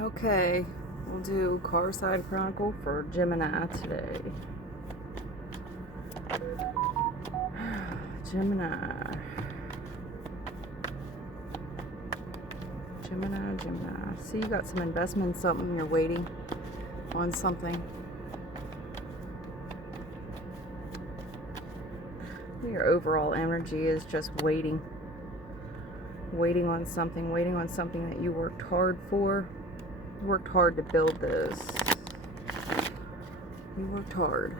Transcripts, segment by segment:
Okay, we'll do Car Side Chronicle for Gemini today. Gemini. See, you got some investment in something, you're waiting on something. Your overall energy is just waiting. Waiting on something that you worked hard for. You worked hard to build this. You worked hard.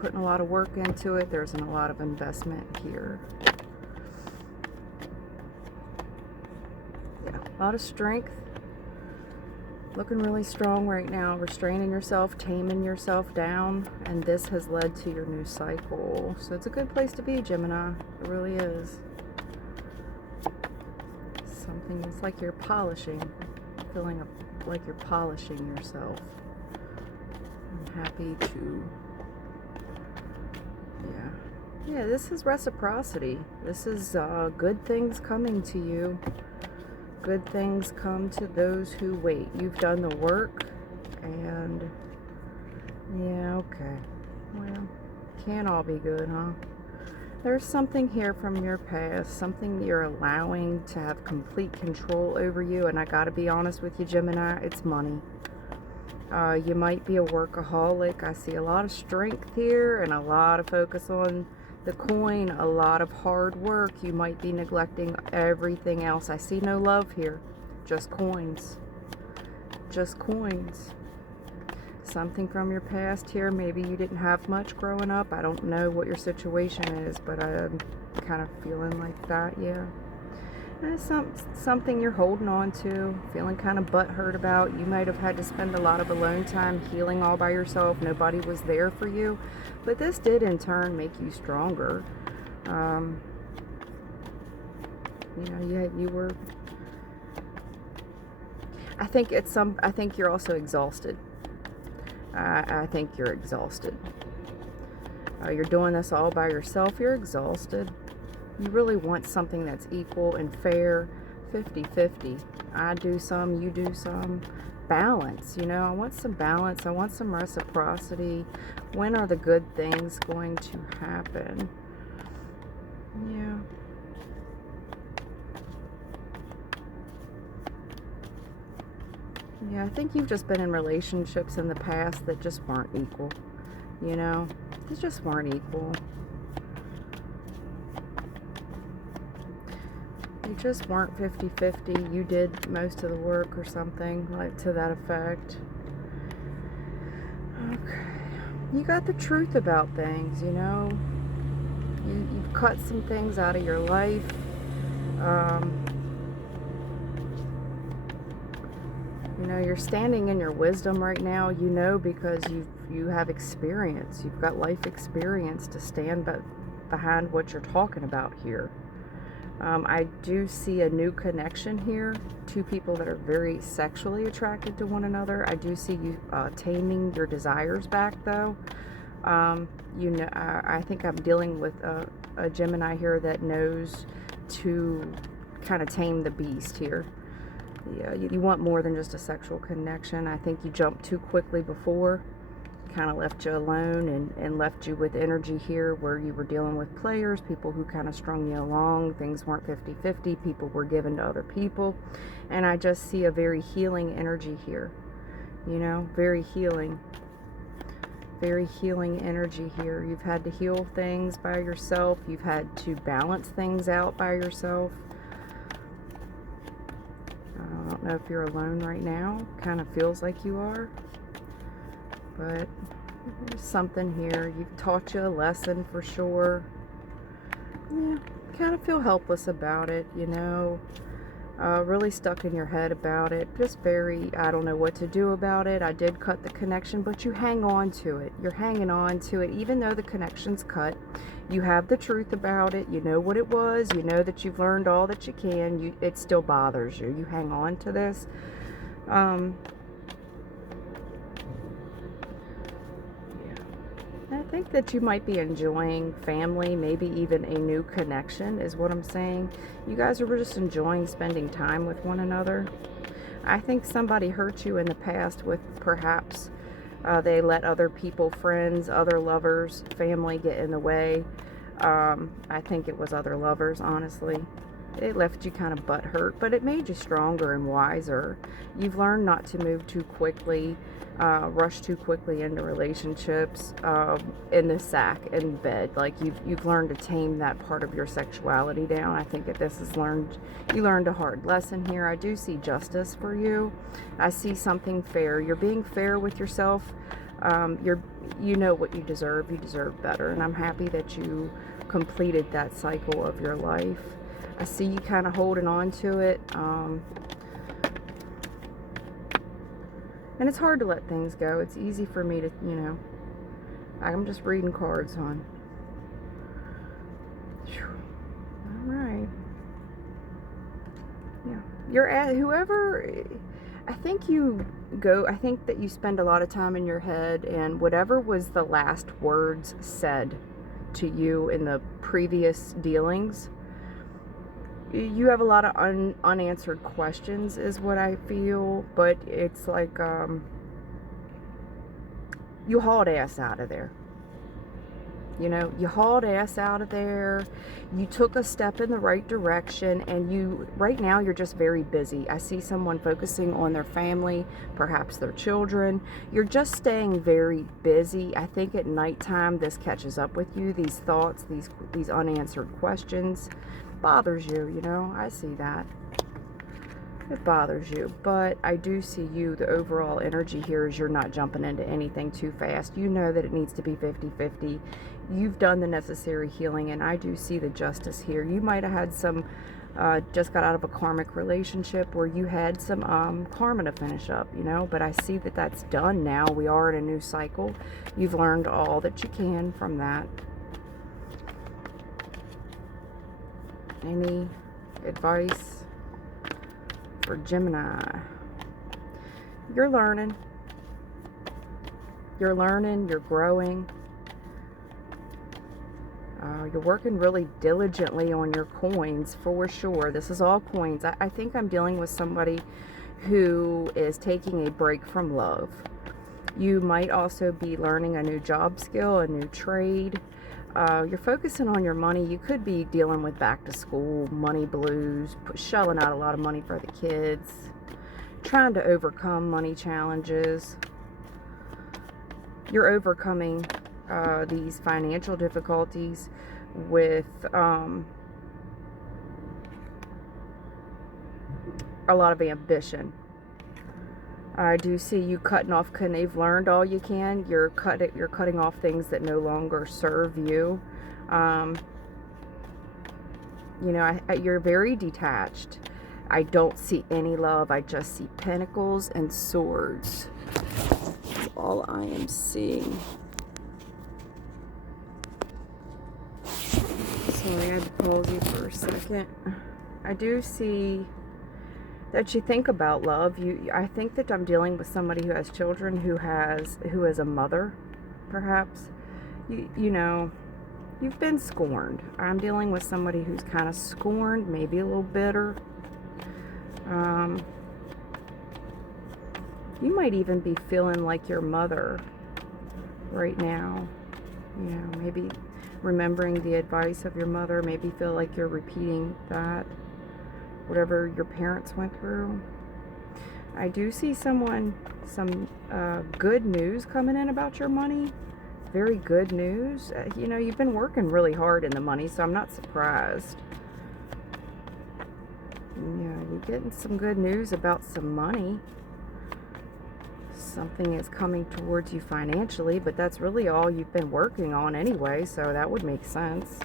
Putting a lot of work into it. There's a lot of investment here. Yeah, a lot of strength. Looking really strong right now. Restraining yourself, taming yourself down. And this has led to your new cycle. So it's a good place to be, Gemini. It really is. Something, it's like you're polishing. Feeling like you're polishing yourself. I'm happy to... Yeah, this is reciprocity. This is good things coming to you. Good things come to those who wait. You've done the work, and yeah, okay. Well, can't all be good, huh? There's something here from your past, something you're allowing to have complete control over you, and I gotta be honest with you, Gemini, it's money. You might be a workaholic. I see a lot of strength here and a lot of focus on the coin, a lot of hard work. You might be neglecting everything else. I see no love here, just coins. Just coins. Something from your past here. Maybe you didn't have much growing up. I don't know what your situation is, but I'm kind of feeling like that, yeah. And it's something you're holding on to, feeling kind of butthurt about. You might have had to spend a lot of alone time healing all by yourself. Nobody was there for you. But this did in turn make you stronger. You know, you were... I think you're also exhausted. I think you're exhausted. You're doing this all by yourself. You're exhausted. You really want something that's equal and fair, 50-50. I do some, you do some. Balance, you know. I want some balance. I want some reciprocity. When are the good things going to happen? Yeah. Yeah, I think you've just been in relationships in the past that just weren't equal. You know, they just weren't equal. They just weren't 50-50. You did most of the work or something like to that effect. Okay. You got the truth about things, you know. You've cut some things out of your life. You know, you're standing in your wisdom right now, you know, because you have experience. You've got life experience to stand behind what you're talking about here. I do see a new connection here. Two people that are very sexually attracted to one another. I do see you taming your desires back, though. You know, I think I'm dealing with a Gemini here that knows to kind of tame the beast here. Yeah, you want more than just a sexual connection. I think you jumped too quickly before. Kind of left you alone and left you with energy here where you were dealing with players, people who kind of strung you along. Things weren't 50-50. People were given to other people. And I just see a very healing energy here. You know, very healing energy here. You've had to heal things by yourself. You've had to balance things out by yourself. I don't know if you're alone right now. Kind of feels like you are. But there's something here. You've taught you a lesson for sure. Yeah, kind of feel helpless about it, you know. Really stuck in your head about it. Just very, I don't know what to do about it. I did cut the connection, but you hang on to it. You're hanging on to it. Even though the connection's cut, you have the truth about it. You know what it was. You know that you've learned all that you can. It still bothers you. You hang on to this. think that you might be enjoying family, maybe even a new connection is what I'm saying. You guys are just enjoying spending time with one another. I think somebody hurt you in the past with perhaps they let other people, friends, other lovers, family get in the way. I think it was other lovers, honestly. It left you kind of butthurt, but it made you stronger and wiser. You've learned not to move too quickly, rush too quickly into relationships, in the sack, in bed. Like you've learned to tame that part of your sexuality down. I think that this is you learned a hard lesson here. I do see justice for you. I see something fair. You're being fair with yourself. You know what you deserve. You deserve better, and I'm happy that you completed that cycle of your life. I see you kind of holding on to it. And it's hard to let things go. It's easy for me to, I'm just reading cards, hon. All right. Yeah. You're at whoever, I think that you spend a lot of time in your head, and whatever was the last words said to you in the previous dealings, you have a lot of unanswered questions is what I feel, but it's like you hauled ass out of there. You hauled ass out of there. You took a step in the right direction, and right now you're just very busy. I see someone focusing on their family, perhaps their children. You're just staying very busy. I think at nighttime this catches up with you. These thoughts, these unanswered questions bothers you, I see that. It bothers you, but I do see you, the overall energy here is you're not jumping into anything too fast. You know that it needs to be 50-50. You've done the necessary healing, and I do see the justice here. You might have had some, just got out of a karmic relationship where you had some karma to finish up, but I see that that's done now. We are in a new cycle. You've learned all that you can from that. Any advice for Gemini? You're learning. You're growing. You're working really diligently on your coins, for sure. This is all coins. I think I'm dealing with somebody who is taking a break from love. You might also be learning a new job skill, a new trade. You're focusing on your money. You could be dealing with back to school, money blues, shelling out a lot of money for the kids, trying to overcome money challenges. You're overcoming these financial difficulties with a lot of ambition. I do see you cutting off, you've learned all you can. You're cutting off things that no longer serve you. You're very detached. I don't see any love. I just see pentacles and swords. That's all I am seeing. Sorry, I had to pause you for a second. I do see that you think about love. I think that I'm dealing with somebody who has children, who is a mother, perhaps. You've been scorned. I'm dealing with somebody who's kind of scorned, maybe a little bitter. You might even be feeling like your mother right now. Maybe remembering the advice of your mother, maybe feel like you're repeating that, whatever your parents went through. I do see some good news coming in about your money. Very good news. You've been working really hard in the money, so I'm not surprised. Yeah, you're getting some good news about some money. Something is coming towards you financially, but that's really all you've been working on anyway, so that would make sense.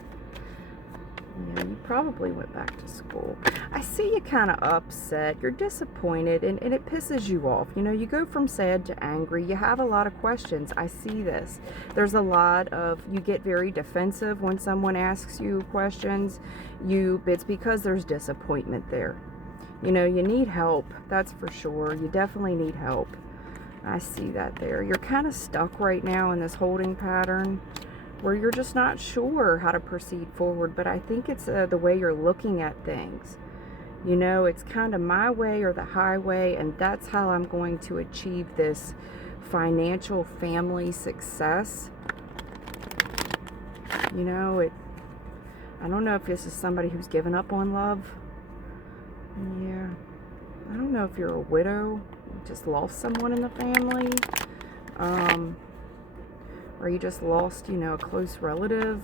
Yeah, you probably went back to school. I see you kind of upset. You're disappointed, and it pisses you off. You go from sad to angry. You have a lot of questions. I see this. There's a lot of, you get very defensive when someone asks you questions. It's because there's disappointment there. You need help. That's for sure. You definitely need help. I see that there. You're kind of stuck right now in this holding pattern where you're just not sure how to proceed forward, but I think it's the way you're looking at things. You know, it's kind of my way or the highway, and that's how I'm going to achieve this financial family success. You know, I don't know if this is somebody who's given up on love. Yeah. I don't know if you're a widow, you just lost someone in the family, or you just lost, you know, a close relative.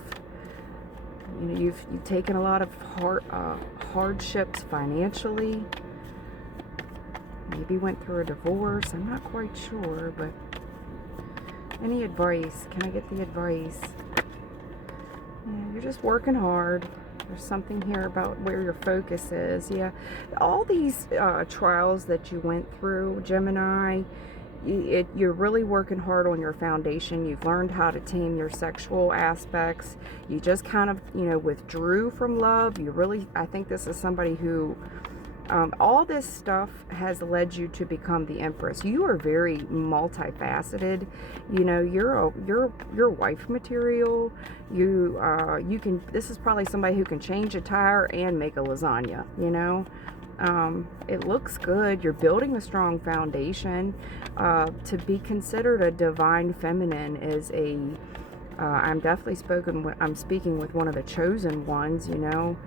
You know, you've taken a lot of hardships financially. Maybe went through a divorce. I'm not quite sure, but any advice? Can I get the advice? Yeah, you're just working hard. There's something here about where your focus is. Yeah, all these trials that you went through, Gemini, you're really working hard on your foundation. You've learned how to tame your sexual aspects. You just kind of, you know, withdrew from love. You really, I think this is somebody who, all this stuff has led you to become the Empress. You are very multifaceted. You know, you're wife material. You can. This is probably somebody who can change a tire and make a lasagna. You know, it looks good. You're building a strong foundation. To be considered a divine feminine is a. I'm definitely I'm speaking with one of the chosen ones. You know.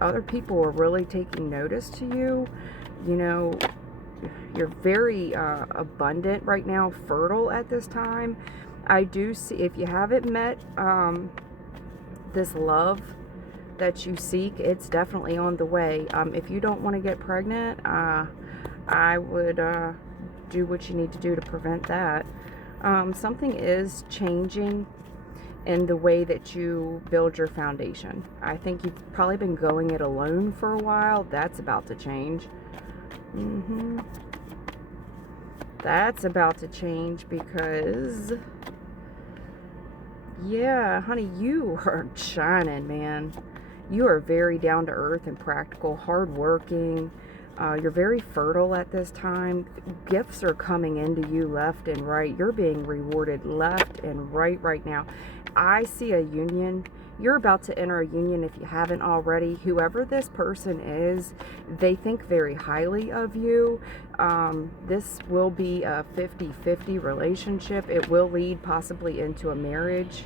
Other people are really taking notice to you. You know, you're very abundant right now, fertile at this time. I do see, if you haven't met this love that you seek, it's definitely on the way. If you don't want to get pregnant, I would do what you need to do to prevent that. Something is changing in the way that you build your foundation. I think you've probably been going it alone for a while. That's about to change. That's about to change because, yeah, honey, you are shining, man. You are very down to earth and practical, hardworking. You're very fertile at this time. Gifts are coming into you left and right. You're being rewarded left and right now. I see a union. You're about to enter a union if you haven't already. Whoever this person is, they think very highly of you. This will be a 50-50 relationship. It will lead possibly into a marriage.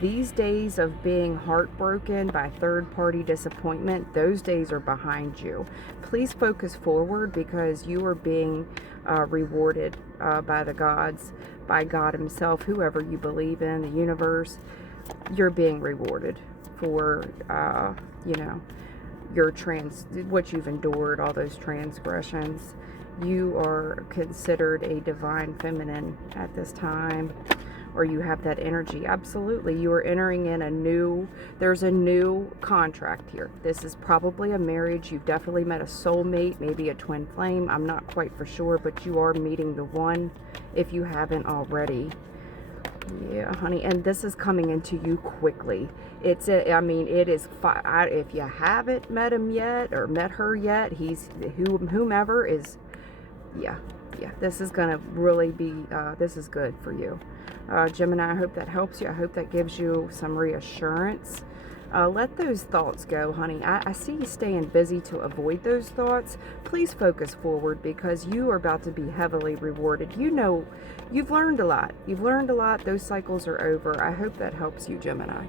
These days of being heartbroken by third-party disappointment, those days are behind you. Please focus forward because you are being rewarded by the gods, by God himself, whoever you believe in, the universe. You're being rewarded for, you know, what you've endured, all those transgressions. You are considered a divine feminine at this time, or you have that energy. Absolutely. You are entering in there's a new contract here. This is probably a marriage. You've definitely met a soulmate, maybe a twin flame. I'm not quite for sure, but you are meeting the one if you haven't already. Yeah, honey, and this is coming into you quickly. It is, if you haven't met him yet or met her yet, whomever is, yeah, this is going to really be, this is good for you. Gemini, I hope that helps you. I hope that gives you some reassurance. Let those thoughts go, honey. I see you staying busy to avoid those thoughts. Please focus forward because you are about to be heavily rewarded. You know, you've learned a lot. Those cycles are over. I hope that helps you, Gemini.